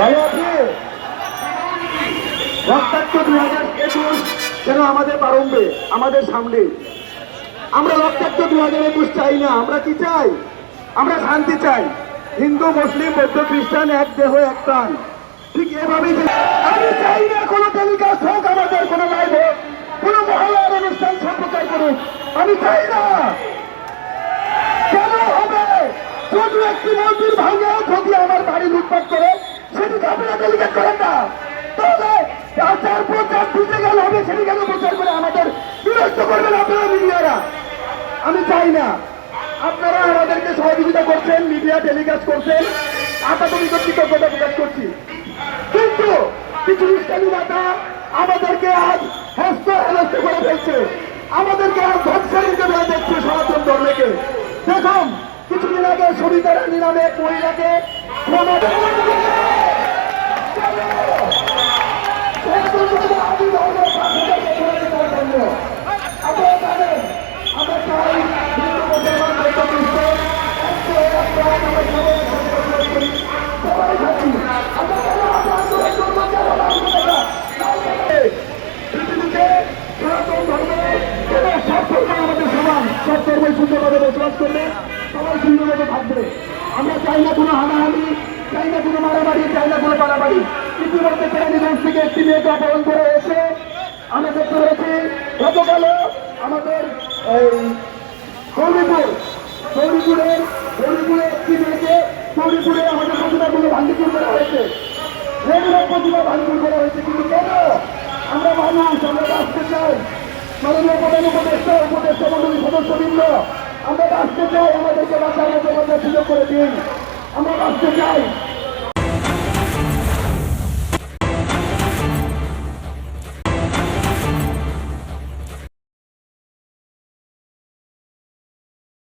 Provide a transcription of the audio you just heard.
ভালো রক্তাক্ত দু হাজার একুশ যেন আমাদের প্রারম্ভে, আমাদের সামনে। আমরা রক্তাক্ত দু হাজার একুশ চাই না, আমরা কি চাই? আমরা শান্তি চাই। হিন্দু, মুসলিম, বৌদ্ধ, খ্রিস্টান এক দেহ, এক প্রাণ। ঠিক এভাবেই আমি চাই না কোনো টেলিকাস্ট হোক, আমাদের কোনো লাইভ হোক, কোনো মহল্লার অনুষ্ঠান সম্প্রচার করুক। আমি চাই না। কেন হবে? শুধু একটি মন্দির ভাঙে, যদি আমার বাড়ির আমি চাই না। আপনারা আমাদেরকে সহযোগিতা করছেন, মিডিয়া টেলিকাস্ট করছেন। কৃতজ্ঞতা প্রকাশ করছি। কিন্তু কিছু ইসলামী নেতা আমাদেরকে আজ হস্ত হেলস্ত করে ফেলছে। আমাদেরকে আজ ধ্বংসের মুখে ফেলে দেখছে সনাতন ধর্মকে। দেখুন, কিছুদিন আগে সবিতা রানী নামে মহিলাকে ক্ষমা আপনারা জানেন আমরা চাই হিন্দু মুসলমান বৌদ্ধ খ্রিস্টান একশো এক প্রাণ আমরা সবাই বসবাস করি। সবাই থাকি। আমরা কেন আমরা আন্দোলন করব? কেন আমরা আন্দোলন করব? পৃথিবীতে সনাতন ধর্ম কেন সব ধর্ম আমাদের সব ধর্মই সুন্দরভাবে বসবাস করলে সবাই সুন্দরভাবে থাকবে। আমরা চাই না কোনো হানাহানি, চাই না কোনো মারামারি, চাই না কোনো মারামারি ইতিমধ্যে কেরানীগঞ্জ থেকে একটি মেয়েকে অপহরণ করে এসে আমরা দেখতে পেরেছি, গতকালও আমাদের এই গৌরীপুর গৌরীপুরের গৌরীপুরে একটি মেয়েকে গৌরীপুরে আমাদের প্রতিমাগুলো ভাঙ্গিচুর করা হয়েছে। রেডিমেড প্রতিমা ভাঙ্গিচুর করা হয়েছে। কিন্তু কেন? আমরা মানুষ, আমরা বাঁচতে চাই। মাননীয় প্রধান উপদেষ্টা উপদেষ্টা সদস্যবৃন্দ আমরা বাঁচতে চাই আমাদেরকে বাঁচানোর জন্য সুযোগ করে দিন। আমরা বাঁচতে চাই।